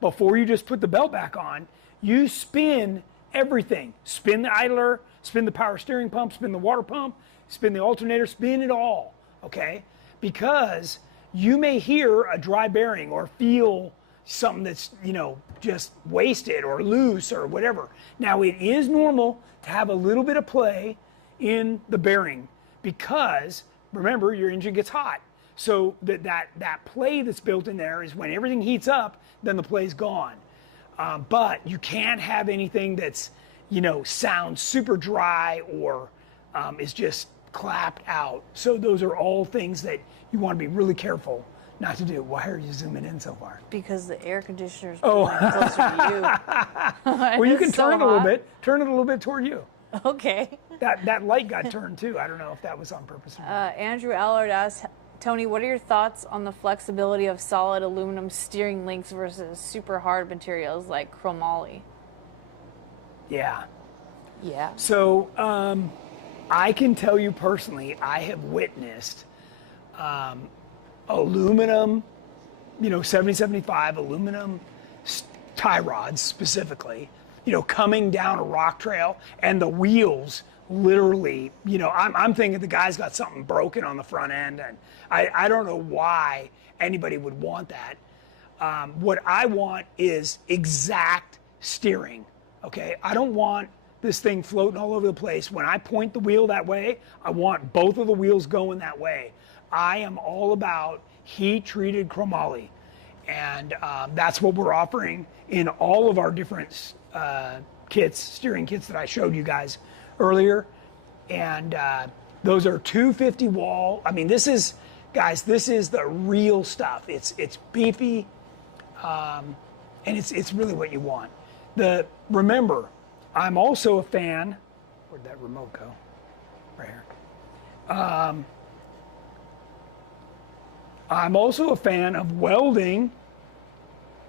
Before you just put the belt back on, you spin everything. Spin the idler, spin the power steering pump, spin the water pump, spin the alternator, spin it all, okay? Because you may hear a dry bearing or feel something that's, just wasted or loose or whatever. Now, it is normal to have a little bit of play in the bearing because, remember, your engine gets hot. So that play that's built in there is when everything heats up, then the play's gone. But you can't have anything that's, sounds super dry or is just clapped out. So those are all things that you want to be really careful not to do. Why are you zooming in so far? Because the air conditioner's blowing closer to you. Well, you can turn it a little bit. Turn it a little bit toward you. Okay. That light got turned too. I don't know if that was on purpose or not. Andrew Allard asks, Tony, what are your thoughts on the flexibility of solid aluminum steering links versus super hard materials like chromoly? Yeah. Yeah. So I can tell you personally, I have witnessed aluminum, 7075 aluminum tie rods specifically, coming down a rock trail, and the wheels literally, I'm thinking the guy's got something broken on the front end, and I don't know why anybody would want that. What I want is exact steering, okay? I don't want this thing floating all over the place. When I point the wheel that way, I want both of the wheels going that way. I am all about heat-treated chromoly, and that's what we're offering in all of our different steering kits that I showed you guys earlier. And those are 250 wall. I mean, this is the real stuff. It's beefy, and it's really what you want. Remember, I'm also a fan. Where'd that remote go? Right here. I'm also a fan of welding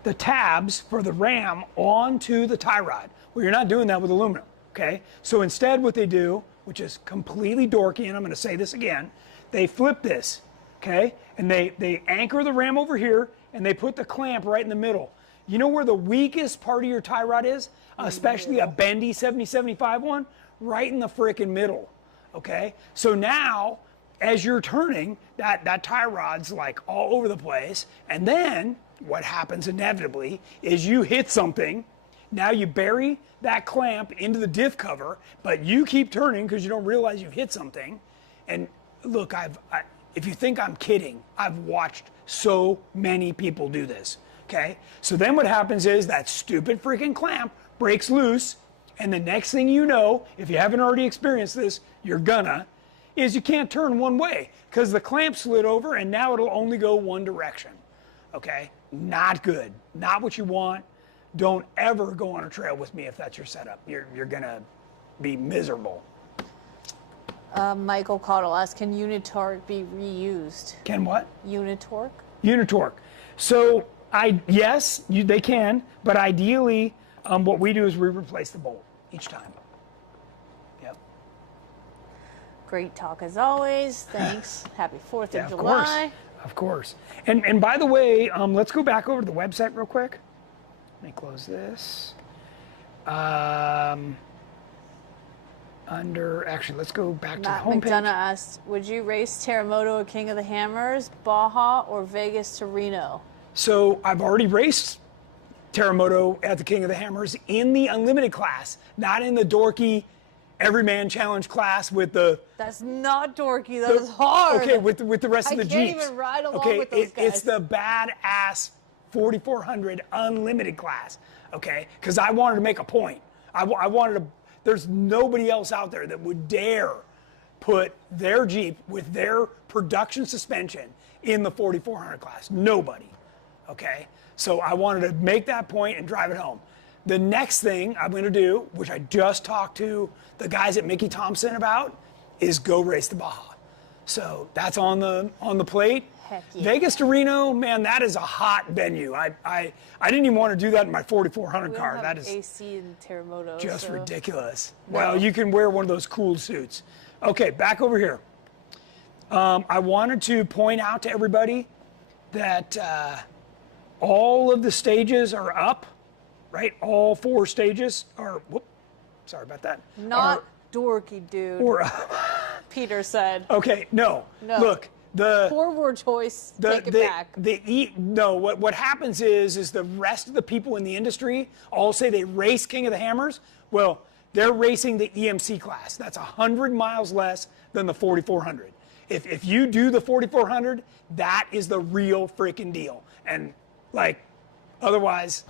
the tabs for the ram onto the tie rod. Well, you're not doing that with aluminum. okay? So instead what they do, which is completely dorky, and I'm gonna say this again, they flip this, okay? And they anchor the ram over here, and they put the clamp right in the middle. You know where the weakest part of your tie rod is? Especially a bendy 70-75 one? Right in the frickin' middle, okay? So now, as you're turning, that tie rod's like all over the place, and then what happens inevitably is you hit something. Now you bury that clamp into the diff cover, but you keep turning because you don't realize you've hit something. And look, if you think I'm kidding, I've watched so many people do this, okay? So then what happens is that stupid freaking clamp breaks loose, and the next thing you know, if you haven't already experienced this, you're gonna, is you can't turn one way because the clamp slid over and now it'll only go one direction, okay? Not good, not what you want. Don't ever go on a trail with me if that's your setup. You're gonna be miserable. Michael Cottle asks, can Unitorque be reused? Can what? Unitorque? Unitorque. So yes, they can, but ideally, what we do is we replace the bolt each time. Yep. Great talk as always. Thanks. Happy 4th of Of July. course. Of course. And by the way, let's go back over to the website real quick. Let me close this. Actually, let's go back to the Matt homepage. McDonough asked, would you race Terremoto at King of the Hammers, Baja, or Vegas to Reno? So I've already raced Terremoto at the King of the Hammers in the unlimited class, not in the dorky everyman challenge class with the. That's not dorky. That is hard. Okay, with the rest of the I can't Jeeps. even ride along okay, with those guys. It's the badass 4400 unlimited class. Okay, because I wanted to make a point. I wanted to. There's nobody else out there that would dare put their Jeep with their production suspension in the 4400 class. Nobody. Okay, so I wanted to make that point and drive it home. The next thing I'm going to do, which I just talked to the guys at Mickey Thompson about, is go race the Baja. So that's on the plate. Heck yeah. Vegas to Reno, man, that is a hot venue. I didn't even want to do that in my 4400 We car. don't That have is AC in Terremoto. just so. ridiculous. No. Well, you can wear one of those cool suits. Okay, back over here. I wanted to point out to everybody that all of the stages are up, right? All 4 stages are, sorry about that. Not dorky, dude. Peter said. Okay, no. Look, Poor word choice. Take it back. What happens is the rest of the people in the industry all say they race King of the Hammers. Well, they're racing the EMC class. That's 100 miles less than the 4400. If you do the 4400, that is the real freaking deal. And like, otherwise,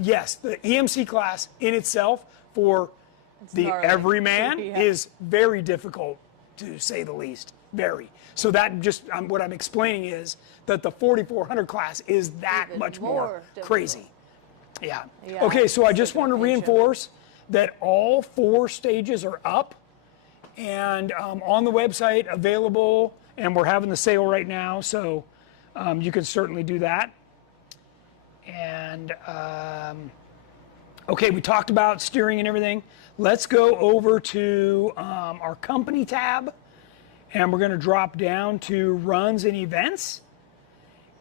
yes, the EMC class in itself for the everyman is very difficult, to say the least. Very. So that just what I'm explaining is that the 4400 class is that Even much more more difficult. crazy. Yeah. Yeah, Okay, so I it's just like want to a paint job. reinforce that all 4 stages are up and on the website available, and we're having the sale right now, so you can certainly do that. And okay, we talked about steering and everything. Let's go over to our company tab, and we're going to drop down to runs and events.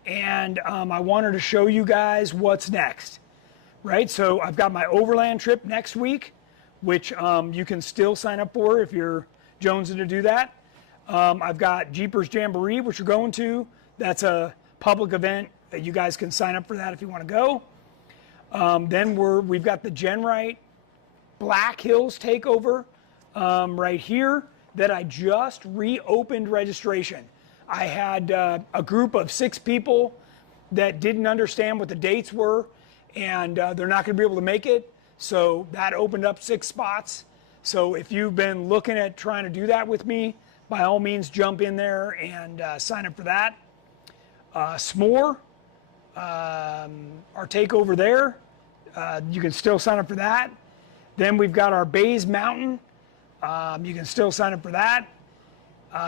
And I wanted to show you guys what's next, right? So I've got my overland trip next week, which you can still sign up for if you're jonesing to do that. I've got Jeepers Jamboree, which we're going to. That's a public event. You guys can sign up for that if you want to go. Then we've got the GenRight Black Hills Takeover right here that I just reopened registration. I had a group of 6 people that didn't understand what the dates were, and they're not going to be able to make it. So that opened up 6 spots. So if you've been looking at trying to do that with me, by all means jump in there and sign up for that. S'more, our takeover there, you can still sign up for that. Then we've got our Bays Mountain. You can still sign up for that.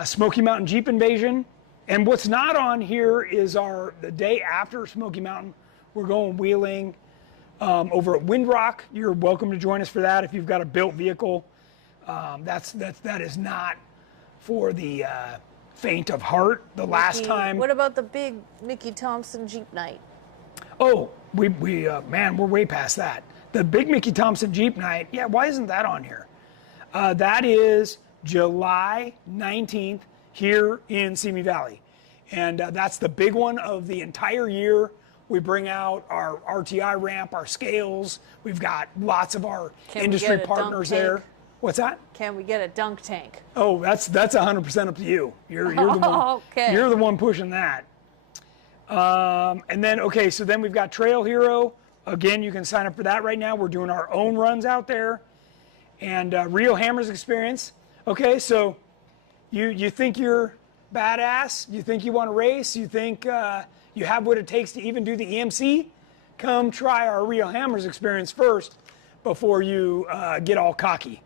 Smoky Mountain Jeep Invasion. And what's not on here is the day after Smoky Mountain, we're going wheeling over at Windrock. You're welcome to join us for that if you've got a built vehicle. That is not for the faint of heart. The last time. What about the big Mickey Thompson Jeep night? Oh, man, we're way past that. The big Mickey Thompson Jeep night. Yeah, why isn't that on here? That is July 19th here in Simi Valley. And that's the big one of the entire year. We bring out our RTI ramp, our scales. We've got lots of our industry partners there. What's that? Can we get a dunk tank? Oh, that's 100% up to you. You're the one. Okay. You're the one pushing that. And then so then we've got Trail Hero. Again, you can sign up for that right now. We're doing our own runs out there, and Rio Hammers Experience. Okay, so you think you're badass? You think you want to race? You think you have what it takes to even do the EMC? Come try our Rio Hammers Experience first before you get all cocky.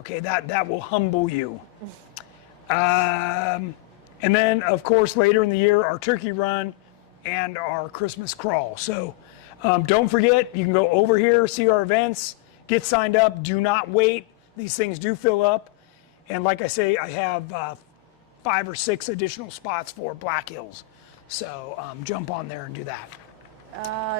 Okay, that will humble you. And then, of course, later in the year, our turkey run and our Christmas crawl. So don't forget, you can go over here, see our events, get signed up. Do not wait. These things do fill up. And like I say, I have 5 or 6 additional spots for Black Hills. So jump on there and do that.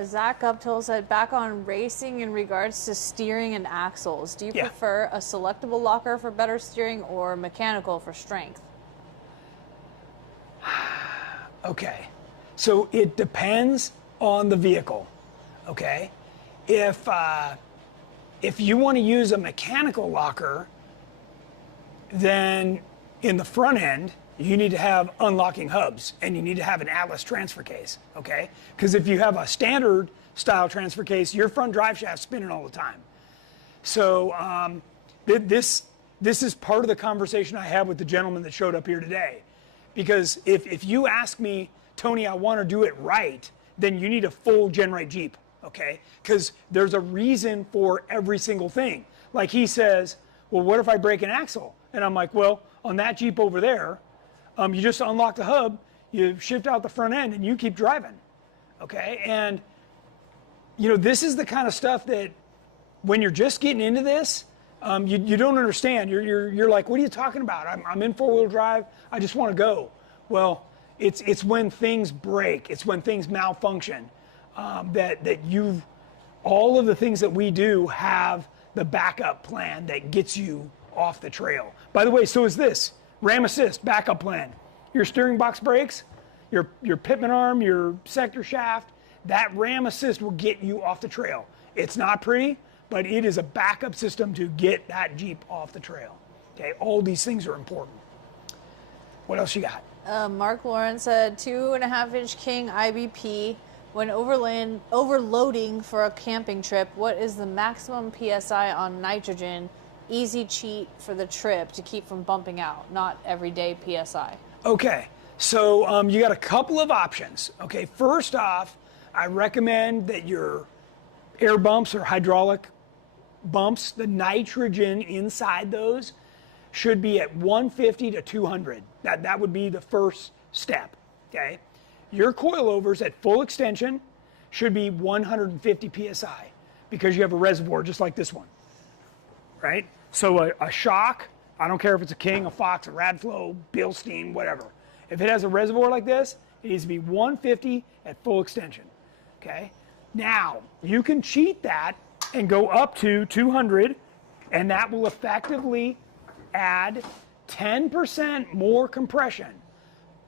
Zach Uptill said, back on racing in regards to steering and axles. Do you prefer a selectable locker for better steering or mechanical for strength? Okay, so it depends on the vehicle. Okay, if you want to use a mechanical locker, then in the front end, you need to have unlocking hubs and you need to have an Atlas transfer case, okay? Because if you have a standard style transfer case, your front drive shaft's spinning all the time. So this is part of the conversation I had with the gentleman that showed up here today. Because if you ask me, Tony, I want to do it right, then you need a full GenRight Jeep, okay? Because there's a reason for every single thing. Like he says, well, what if I break an axle? And I'm like, well, on that Jeep over there, you just unlock the hub, you shift out the front end, and you keep driving, okay? And, this is the kind of stuff that when you're just getting into this, you don't understand. You're like, what are you talking about? I'm in four-wheel drive. I just want to go. Well, it's when things break. It's when things malfunction that all of the things that we do have the backup plan that gets you off the trail. By the way, so is this. Ram assist, backup plan. Your steering box brakes, your pitman arm, your sector shaft, that ram assist will get you off the trail. It's not pretty, but it is a backup system to get that Jeep off the trail. Okay, all these things are important. What else you got? Mark Lawrence said 2.5-inch King IBP. When overloading for a camping trip, what is the maximum PSI on nitrogen? Easy cheat for the trip to keep from bumping out, not everyday PSI. Okay, so you got a couple of options. Okay, first off, I recommend that your air bumps or hydraulic bumps, the nitrogen inside those should be at 150 to 200. That would be the first step, okay? Your coilovers at full extension should be 150 PSI because you have a reservoir just like this one, right? So a shock, I don't care if it's a King, a Fox, a Radflow, Bilstein, whatever. If it has a reservoir like this, it needs to be 150 at full extension, okay? Now, you can cheat that and go up to 200, and that will effectively add 10% more compression.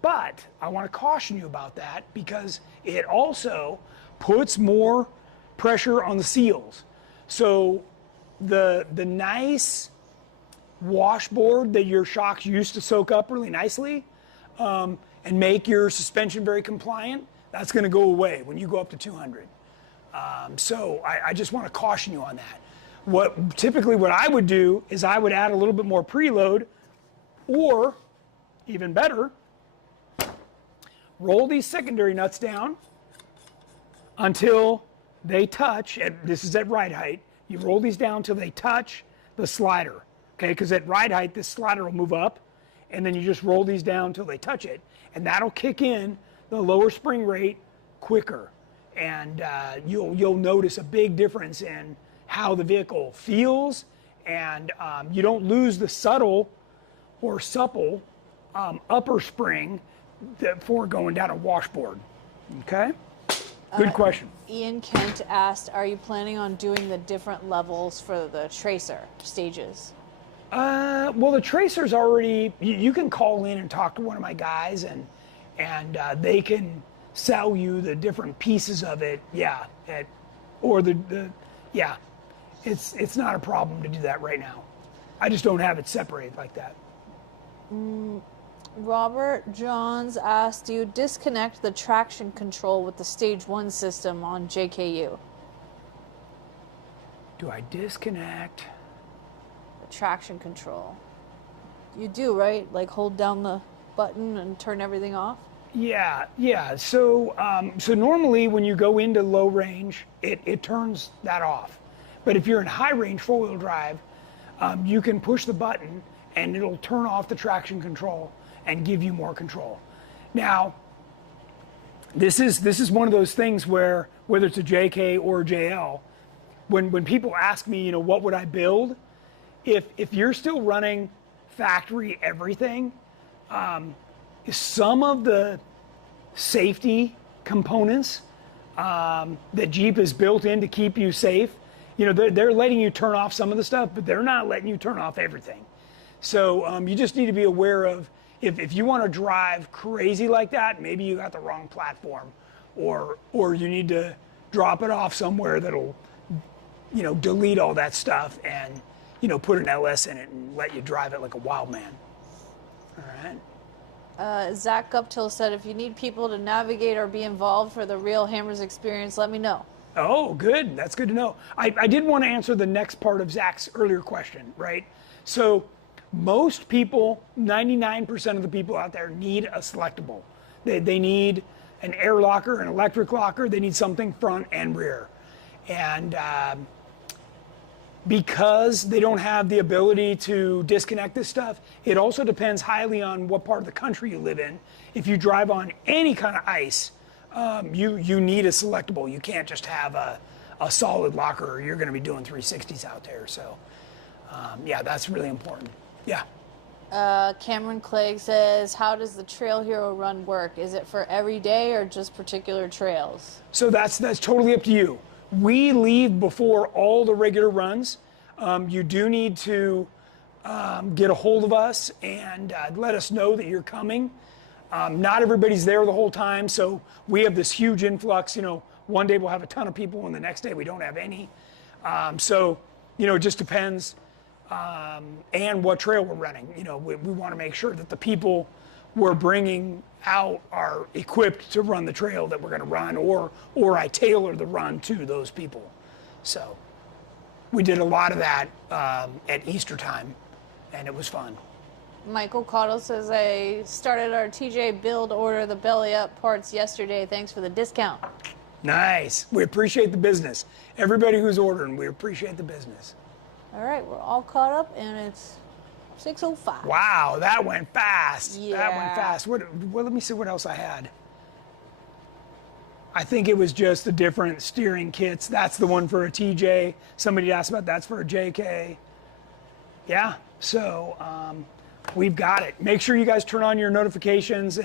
But I want to caution you about that because it also puts more pressure on the seals. So the nice washboard that your shocks used to soak up really nicely and make your suspension very compliant, that's going to go away when you go up to 200. So I just want to caution you on that. Typically what I would do is I would add a little bit more preload, or even better, roll these secondary nuts down until they touch, this is at ride height, you roll these down until they touch the slider, okay? Because at ride height, this slider will move up, and then you just roll these down until they touch it, and that'll kick in the lower spring rate quicker. and you'll notice a big difference in how the vehicle feels, and you don't lose the subtle or supple upper spring for going down a washboard. Okay? Good question. Ian Kent asked, are you planning on doing the different levels for the Tracer stages? Well, the Tracer's already, you can call in and talk to one of my guys, and they can sell you the different pieces of it. Yeah. Yeah. It's not a problem to do that right now. I just don't have it separated like that. Robert Johns asked, do you disconnect the traction control with the stage 1 system on JKU? Do I disconnect? The traction control. You do, right? Like hold down the button and turn everything off? Yeah. So normally when you go into low range, it turns that off. But if you're in high range 4-wheel drive, you can push the button and it'll turn off the traction control and give you more control. Now, this is one of those things where, whether it's a JK or a JL, when people ask me, what would I build? If you're still running factory everything, some of the safety components that Jeep has built in to keep you safe, they're letting you turn off some of the stuff, but they're not letting you turn off everything. So you just need to be aware of, if you want to drive crazy like that, maybe you got the wrong platform, or you need to drop it off somewhere that'll, delete all that stuff and, put an LS in it and let you drive it like a wild man. All right. Zach Guptill said, if you need people to navigate or be involved for the real Hammers experience, let me know. Oh, good. That's good to know. I did want to answer the next part of Zach's earlier question, right? So most people, 99% of the people out there need a selectable. They need an air locker, an electric locker. They need something front and rear. And because they don't have the ability to disconnect this stuff, it also depends highly on what part of the country you live in. If you drive on any kind of ice, you need a selectable. You can't just have a solid locker, or you're going to be doing 360s out there. So, yeah, that's really important. Yeah. Cameron Clegg says, how does the Trail Hero run work? Is it for every day or just particular trails? So that's totally up to you. We leave before all the regular runs. You do need to get a hold of us and let us know that you're coming. Not everybody's there the whole time, so we have this huge influx. One day we'll have a ton of people, and the next day we don't have any. So, it just depends. And what trail we're running. We want to make sure that the people we're bringing out are equipped to run the trail that we're going to run, or I tailor the run to those people. So we did a lot of that at Easter time, and it was fun. Michael Cottle says, I started our TJ build order, the belly up parts yesterday. Thanks for the discount. Nice. We appreciate the business. Everybody who's ordering, we appreciate the business. All right, we're all caught up, and it's 6:05. Wow, that went fast. Yeah. That went fast. Well, let me see what else I had. I think it was just the different steering kits. That's the one for a TJ. Somebody asked about that's for a JK. Yeah, so we've got it. Make sure you guys turn on your notifications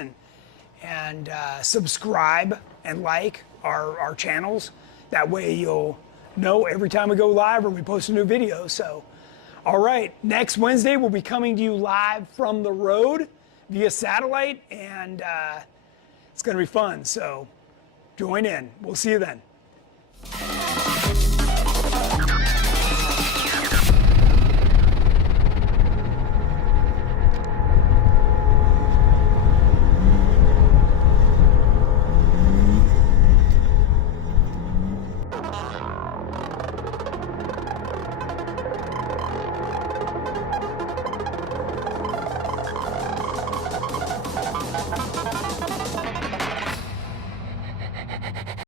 and subscribe and like our channels. That way you'll know every time we go live or we post a new video. So, all right, next Wednesday we'll be coming to you live from the road via satellite, and it's going to be fun. So join in. We'll see you then.